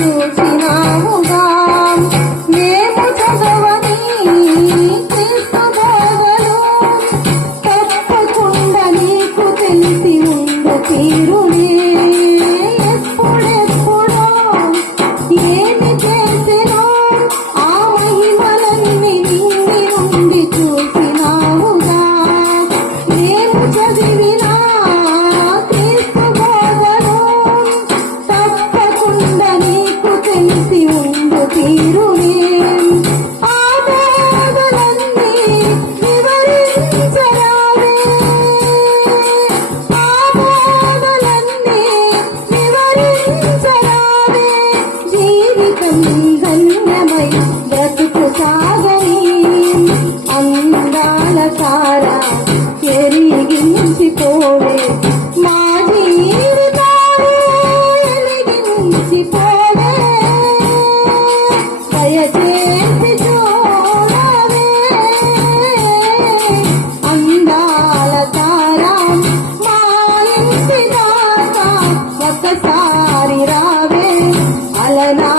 చూసినాముగా మేము చదవని క్రీస్తు బోధలు తప్పకుండా నీకు తెలిసి ఉండు తీరునే ఎప్పుడెప్పుడో ఏమి చేసినో ఆ మహిమలన్నీ నిండి నుండి చూసినాముగా మేము చదివినా క్రీస్తు బోధలు తప్పకుండా నీకు తెలిసి ఉండు తీరునే ఆ బోధలన్నీ వివరించరావే ఆ బోధలన్నీ వివరించరావే జీవితం ధన్యమై బ్రతుకు సాగని అందాల తారా ఎరిగించిపోవే మా జీవితాలు వెలిగించిపోవే దయచేసి చూడవే అందాల తారా మా ఇంటి దాకా ఒకసారి రావే అలనా